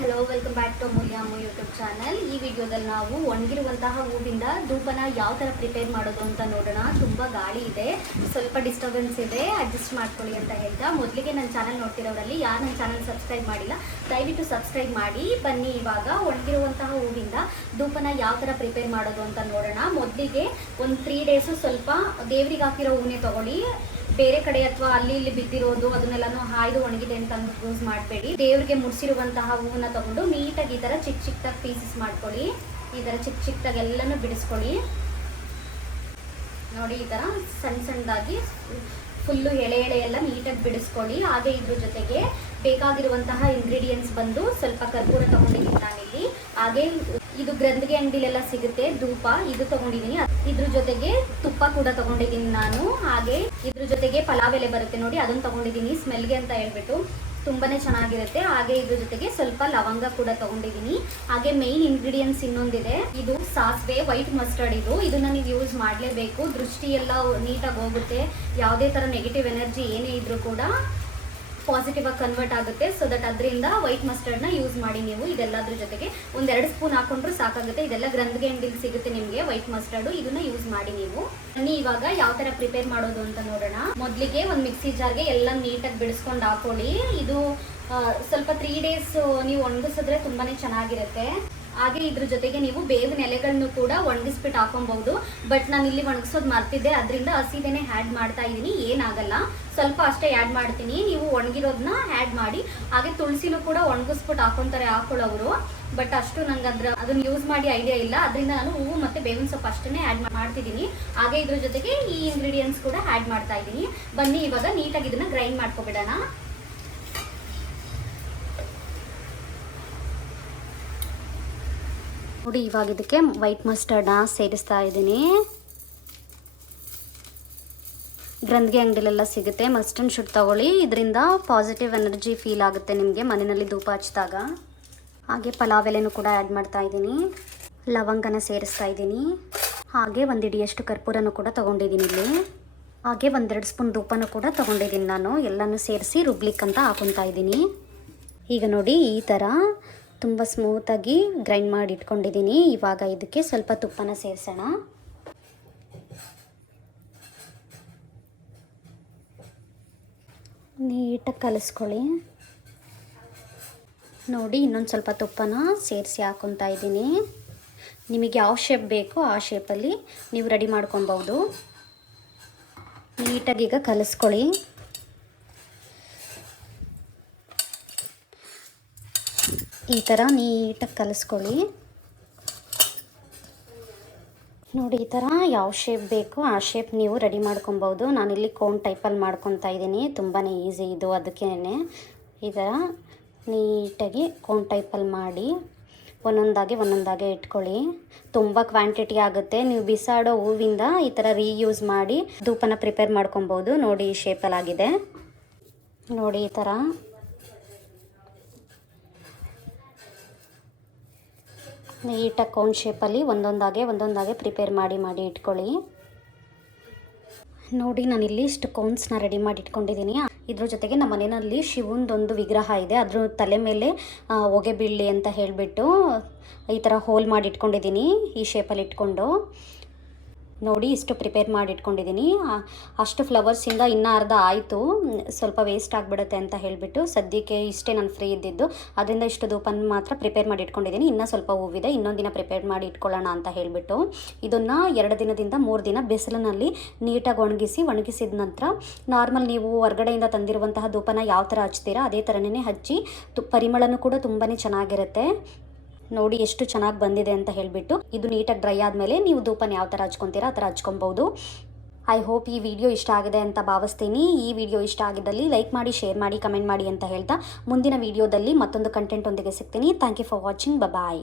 Hello welcome back to Amulya Ammu YouTube channel. ಈ ವಿಡಿಯೋದಲ್ಲಿ ನಾವು ಒಣಗಿರುವಂತಹ ಹೂವಿಂದ ಧೂಪನ ಯಾವ ಥರ ಪ್ರಿಪೇರ್ ಮಾಡೋದು ಅಂತ ನೋಡೋಣ. ತುಂಬ ಗಾಳಿ ಇದೆ, ಸ್ವಲ್ಪ ಡಿಸ್ಟರ್ಬೆನ್ಸ್ ಇದೆ, ಅಡ್ಜಸ್ಟ್ ಮಾಡ್ಕೊಳ್ಳಿ ಅಂತ ಹೇಳ್ತಾ ಮೊದಲಿಗೆ ನನ್ನ ಚಾನಲ್ ನೋಡ್ತಿರೋರಲ್ಲಿ ಯಾರು ನನ್ನ ಚಾನಲ್ ಸಬ್ಸ್ಕ್ರೈಬ್ ಮಾಡಿಲ್ಲ ದಯವಿಟ್ಟು ಸಬ್ಸ್ಕ್ರೈಬ್ ಮಾಡಿ. ಬನ್ನಿ ಇವಾಗ ಒಣಗಿರುವಂತಹ ಹೂವಿಂದ ಧೂಪನ ಯಾವ ಥರ ಪ್ರಿಪೇರ್ ಮಾಡೋದು ಅಂತ ನೋಡೋಣ. ಮೊದಲಿಗೆ ಒಂದು 3 ಡೇಸು ಸ್ವಲ್ಪ ದೇವ್ರಿಗೆ ಹಾಕಿರೋ ಹೂನೇ ತೊಗೊಳ್ಳಿ. ಬೇರೆ ಕಡೆ ಅಥವಾ ಅಲ್ಲಿ ಇಲ್ಲಿ ಬಿದ್ದಿರೋದು ಅದನ್ನೆಲ್ಲನೂ ಹಾಯ್ದು ಒಣಗಿದೆ ಅಂತ ಯೂಸ್ ಮಾಡಬೇಡಿ. ದೇವ್ರಿಗೆ ಮುಡಿಸಿರುವಂತಹ ಹೂವನ್ನ ತಗೊಂಡು ನೀಟಾಗಿ ಈ ಥರ ಚಿಕ್ಕ ಚಿಕ್ಕದಾಗಿ ಪೀಸಸ್ ಮಾಡ್ಕೊಳ್ಳಿ. ಈ ಥರ ಚಿಕ್ಕ ಚಿಕ್ಕದಾಗಿ ಎಲ್ಲನೂ ಬಿಡಿಸ್ಕೊಳ್ಳಿ. ನೋಡಿ, ಈ ಥರ ಸಣ್ಣ ಸಣ್ಣದಾಗಿ ಫುಲ್ಲು ಎಳೆ ಎಲ್ಲ ನೀಟಾಗಿ ಬಿಡಿಸ್ಕೊಳ್ಳಿ. ಹಾಗೆ ಇದ್ರ ಜೊತೆಗೆ ಬೇಕಾಗಿರುವಂತಹ ಇಂಗ್ರೀಡಿಯೆಂಟ್ಸ್ ಬಂದು ಸ್ವಲ್ಪ ಕರ್ಪೂರ ತಗೊಂಡಿದ್ದೀನಿ ನಾನಿಲ್ಲಿ. ಹಾಗೆ ಇದು ಗ್ರಂಥಿಗೆ ಅಂಗಡಿಲೆಲ್ಲ ಸಿಗುತ್ತೆ ಧೂಪ, ಇದು ತಗೊಂಡಿದ್ದೀನಿ. ಇದ್ರ ಜೊತೆಗೆ ತುಪ್ಪ ಕೂಡ ತಗೊಂಡಿದ್ದೀನಿ ನಾನು. ಹಾಗೆ ಇದ್ರ ಜೊತೆಗೆ ಪಲಾವ್ ಎಲೆ ಬರುತ್ತೆ ನೋಡಿ, ಅದನ್ನು ತಗೊಂಡಿದ್ದೀನಿ ಸ್ಮೆಲ್ಗೆ ಅಂತ ಹೇಳ್ಬಿಟ್ಟು, ತುಂಬಾನೇ ಚೆನ್ನಾಗಿರುತ್ತೆ. ಹಾಗೆ ಇದ್ರ ಜೊತೆಗೆ ಸ್ವಲ್ಪ ಲವಂಗ ಕೂಡ ತಗೊಂಡಿದ್ದೀನಿ. ಹಾಗೆ ಮೇನ್ ಇಂಗ್ರೀಡಿಯೆಂಟ್ಸ್ ಇನ್ನೊಂದಿದೆ, ಇದು ಸಾಸಿವೆ, ವೈಟ್ ಮಸ್ಟರ್ಡ್. ಇದನ್ನ ನೀವು ಯೂಸ್ ಮಾಡಲೇಬೇಕು. ದೃಷ್ಟಿ ಎಲ್ಲ ನೀಟಾಗಿ ಹೋಗುತ್ತೆ. ಯಾವುದೇ ಥರ ನೆಗೆಟಿವ್ ಎನರ್ಜಿ ಏನೇ ಇದ್ರೂ ಕೂಡ ಪಾಸಿಟಿವ್ ಆಗಿ ಕನ್ವರ್ಟ್ ಆಗುತ್ತೆ. ಸೊ ದಟ್ ಅದರಿಂದ ವೈಟ್ ಮಸ್ಟರ್ಡ್ನ ಯೂಸ್ ಮಾಡಿ ನೀವು. ಇದೆಲ್ಲದ್ರ ಜೊತೆಗೆ 1-2 ಸ್ಪೂನ್ ಹಾಕೊಂಡ್ರು ಸಾಕಾಗುತ್ತೆ. ಇದೆಲ್ಲ ಗ್ರಂಥಿಗೆ ಅಂಗಡಿಲಿ ಸಿಗುತ್ತೆ ನಿಮಗೆ ವೈಟ್ ಮಸ್ಟರ್ಡು, ಇದನ್ನ ಯೂಸ್ ಮಾಡಿ ನೀವು. ಬನ್ನಿ ಇವಾಗ ಯಾವ ಥರ ಪ್ರಿಪೇರ್ ಮಾಡೋದು ಅಂತ ನೋಡೋಣ. ಮೊದಲಿಗೆ ಒಂದು ಮಿಕ್ಸಿ ಜಾರ್ಗೆ ಎಲ್ಲ ನೀಟಾಗಿ ಬಿಡಿಸ್ಕೊಂಡು ಹಾಕೊಳ್ಳಿ. ಇದು ಸ್ವಲ್ಪ 3 ಡೇಸ್ ನೀವು ಒಣಗಿಸಿದ್ರೆ ತುಂಬಾನೇ ಚೆನ್ನಾಗಿರುತ್ತೆ. ಹಾಗೆ ಇದ್ರ ಜೊತೆಗೆ ನೀವು ಬೇವಿನ ಎಲೆಗಳನ್ನು ಕೂಡ ಒಣಗಿಸ್ಬಿಟ್ಟು ಹಾಕೊಬಹುದು. ಬಟ್ ನಾನು ಇಲ್ಲಿ ಒಣಗಿಸೋದು ಮರ್ತಿದ್ದೆ, ಅದರಿಂದ ಹಸಿದೇನೆ ಆ್ಯಡ್ ಮಾಡ್ತಾ ಇದ್ದೀನಿ. ಏನಾಗಲ್ಲ, ಸ್ವಲ್ಪ ಅಷ್ಟೇ ಆ್ಯಡ್ ಮಾಡ್ತೀನಿ. ನೀವು ಒಣಗಿರೋದನ್ನ ಆ್ಯಡ್ ಮಾಡಿ. ಹಾಗೆ ತುಳಸಿನೂ ಕೂಡ ಒಣಗಿಸ್ಬಿಟ್ಟು ಹಾಕೊತಾರೆ ಹಾಕೊಳ್ಳೋರು, ಬಟ್ ಅಷ್ಟು ನಂಗೆ ಅದನ್ನ ಯೂಸ್ ಮಾಡಿ ಐಡಿಯಾ ಇಲ್ಲ. ಅದರಿಂದ ನಾನು ಹೂವು ಮತ್ತು ಬೇವಿನ ಸೊಪ್ಪು ಅಷ್ಟೇ ಆ್ಯಡ್ ಮಾಡ್ತಿದ್ದೀನಿ. ಹಾಗೆ ಇದ್ರ ಜೊತೆಗೆ ಈ ಇಂಗ್ರೀಡಿಯೆಂಟ್ಸ್ ಕೂಡ ಆ್ಯಡ್ ಮಾಡ್ತಾ ಇದ್ದೀನಿ. ಬನ್ನಿ ಇವಾಗ ನೀಟಾಗಿ ಇದನ್ನ ಗ್ರೈಂಡ್ ಮಾಡ್ಕೊಬಿಡೋಣ. ನೋಡಿ, ಇವಾಗ ಇದಕ್ಕೆ ವೈಟ್ ಮಸ್ಟರ್ಡ್ನ ಸೇರಿಸ್ತಾ ಇದ್ದೀನಿ. ಗ್ರಂಥಿಗೆ ಅಂಗಡಿಲೆಲ್ಲ ಸಿಗುತ್ತೆ. ಮಸ್ಟ್ ಆ್ಯಂಡ್ ಶುಡ್ ತಗೊಳ್ಳಿ. ಇದರಿಂದ ಪಾಸಿಟಿವ್ ಎನರ್ಜಿ ಫೀಲ್ ಆಗುತ್ತೆ ನಿಮಗೆ ಮನೆಯಲ್ಲಿ ಧೂಪ ಹಚ್ಚಿದಾಗ. ಹಾಗೆ ಪಲಾವ್ ಎಲೆನೂ ಕೂಡ ಆ್ಯಡ್ ಮಾಡ್ತಾ ಇದ್ದೀನಿ. ಲವಂಗನ ಸೇರಿಸ್ತಾ ಇದ್ದೀನಿ. ಹಾಗೆ 1 ಹಿಡಿಯಷ್ಟು ಕರ್ಪೂರನೂ ಕೂಡ ತೊಗೊಂಡಿದ್ದೀನಿ ಇಲ್ಲಿ. ಹಾಗೆ 1-2 ಸ್ಪೂನ್ ಧೂಪನೂ ಕೂಡ ತೊಗೊಂಡಿದ್ದೀನಿ ನಾನು. ಎಲ್ಲನೂ ಸೇರಿಸಿ ರುಬ್ಲಿಕ್ಕಂತ ಹಾಕೊತಾ ಇದ್ದೀನಿ. ಈಗ ನೋಡಿ, ಈ ಥರ ತುಂಬ ಸ್ಮೂತಾಗಿ ಗ್ರೈಂಡ್ ಮಾಡಿ ಇಟ್ಕೊಂಡಿದ್ದೀನಿ. ಇವಾಗ ಇದಕ್ಕೆ ಸ್ವಲ್ಪ ತುಪ್ಪನ ಸೇರಿಸೋಣ. ನೀಟಾಗಿ ಕಲಿಸ್ಕೊಳ್ಳಿ. ನೋಡಿ, ಇನ್ನೊಂದು ಸ್ವಲ್ಪ ತುಪ್ಪನ ಸೇರಿಸಿ ಹಾಕೊತಾ ಇದ್ದೀನಿ. ನಿಮಗೆ ಯಾವ ಶೇಪ್ ಬೇಕೋ ಆ ಶೇಪಲ್ಲಿ ನೀವು ರೆಡಿ ಮಾಡ್ಕೊಬೋದು. ನೀಟಾಗಿ ಈಗ ಕಲಿಸ್ಕೊಳ್ಳಿ. ಈ ಥರ ನೀಟಾಗಿ ಕಲಿಸ್ಕೊಳ್ಳಿ. ನೋಡಿ, ಈ ಥರ ಯಾವ ಶೇಪ್ ಬೇಕೋ ಆ ಶೇಪ್ ನೀವು ರೆಡಿ ಮಾಡ್ಕೊಬೋದು. ನಾನಿಲ್ಲಿ ಕೋನ್ ಟೈಪಲ್ಲಿ ಮಾಡ್ಕೊತಾ ಇದ್ದೀನಿ. ತುಂಬಾ ಈಸಿ ಇದು, ಅದಕ್ಕೇ ಈ ಥರ ನೀಟಾಗಿ ಕೋನ್ ಟೈಪಲ್ಲಿ ಮಾಡಿ ಒಂದೊಂದಾಗೆ ಇಟ್ಕೊಳ್ಳಿ. ತುಂಬ ಕ್ವಾಂಟಿಟಿ ಆಗುತ್ತೆ. ನೀವು ಬಿಸಾಡೋ ಹೂವಿಂದ ಈ ಥರ ರೀಯೂಸ್ ಮಾಡಿ ಧೂಪನ ಪ್ರಿಪೇರ್ ಮಾಡ್ಕೊಬೋದು. ನೋಡಿ, ಈ ಶೇಪಲ್ಲಾಗಿದೆ ನೋಡಿ. ಈ ಥರ ನೀಟಾಗಿ ಕೋನ್ ಶೇಪಲ್ಲಿ ಒಂದೊಂದಾಗೆ ಪ್ರಿಪೇರ್ ಮಾಡಿ ಇಟ್ಕೊಳ್ಳಿ. ನೋಡಿ, ನಾನಿಲ್ಲಿ ಇಷ್ಟು ಕೋನ್ಸ್ನ ರೆಡಿ ಮಾಡಿ ಇಟ್ಕೊಂಡಿದ್ದೀನಿ. ಇದ್ರ ಜೊತೆಗೆ ನಮ್ಮ ಮನೆಯಲ್ಲಿ ಶಿವಂದೊಂದು ವಿಗ್ರಹ ಇದೆ. ಅದ್ರ ತಲೆ ಮೇಲೆ ಹೊಗೆ ಬೀಳಲಿ ಅಂತ ಹೇಳಿಬಿಟ್ಟು ಈ ಥರ ಹೋಲ್ ಮಾಡಿ ಇಟ್ಕೊಂಡಿದ್ದೀನಿ. ಈ ಶೇಪಲ್ಲಿ ಇಟ್ಕೊಂಡು ನೋಡಿ, ಇಷ್ಟು ಪ್ರಿಪೇರ್ ಮಾಡಿ ಇಟ್ಕೊಂಡಿದ್ದೀನಿ. ಅಷ್ಟು ಫ್ಲವರ್ಸಿಂದ ಇನ್ನೂ ಅರ್ಧ ಆಯಿತು, ಸ್ವಲ್ಪ ವೇಸ್ಟ್ ಆಗಿಬಿಡುತ್ತೆ ಅಂತ ಹೇಳಿಬಿಟ್ಟು ಸದ್ಯಕ್ಕೆ ಇಷ್ಟೇ ನಾನು ಫ್ರೀ ಇದ್ದಿದ್ದು. ಅದರಿಂದ ಇಷ್ಟು ಧೂಪನ ಮಾತ್ರ ಪ್ರಿಪೇರ್ ಮಾಡಿ ಇಟ್ಕೊಂಡಿದ್ದೀನಿ. ಇನ್ನೂ ಸ್ವಲ್ಪ ಹೂವಿದೆ, ಇನ್ನೊಂದು ದಿನ ಪ್ರಿಪೇರ್ ಮಾಡಿ ಇಟ್ಕೊಳ್ಳೋಣ ಅಂತ ಹೇಳಿಬಿಟ್ಟು ಇದನ್ನು 2 ದಿನದಿಂದ 3 ದಿನ ಬಿಸಿಲಿನಲ್ಲಿ ನೀಟಾಗಿ ಒಣಗಿಸಿದ ನಂತರ ನಾರ್ಮಲ್ ನೀವು ಹೊರಗಡೆಯಿಂದ ತಂದಿರುವಂತಹ ಧೂಪನ ಯಾವ ಥರ ಹಚ್ತೀರಾ ಅದೇ ಥರನೇ ಹಚ್ಚಿ ಪರಿಮಳನೂ ಕೂಡ ತುಂಬಾ ಚೆನ್ನಾಗಿರುತ್ತೆ. ನೋಡಿ, ಎಷ್ಟು ಚೆನ್ನಾಗಿ ಬಂದಿದೆ ಅಂತ ಹೇಳಿಬಿಟ್ಟು ಇದು ನೀಟಾಗಿ ಡ್ರೈ ಆದಮೇಲೆ ನೀವು ಧೂಪನ ಯಾವ ಥರ ಹಚ್ಕೊತೀರಾ ಆ ಥರ ಹಚ್ಕೊಬೋದು. ಐ ಹೋಪ್ ಈ ವಿಡಿಯೋ ಇಷ್ಟ ಆಗಿದೆ ಅಂತ ಭಾವಿಸ್ತೀನಿ. ಈ ವಿಡಿಯೋ ಇಷ್ಟ ಆಗಿದ್ದಲ್ಲಿ ಲೈಕ್ ಮಾಡಿ, ಶೇರ್ ಮಾಡಿ, ಕಮೆಂಟ್ ಮಾಡಿ ಅಂತ ಹೇಳ್ತಾ ಮುಂದಿನ ವಿಡಿಯೋದಲ್ಲಿ ಮತ್ತೊಂದು ಕಂಟೆಂಟ್ ಒಂದಿಗೆ ಸಿಗ್ತೀನಿ. Thank you for watching. Bye.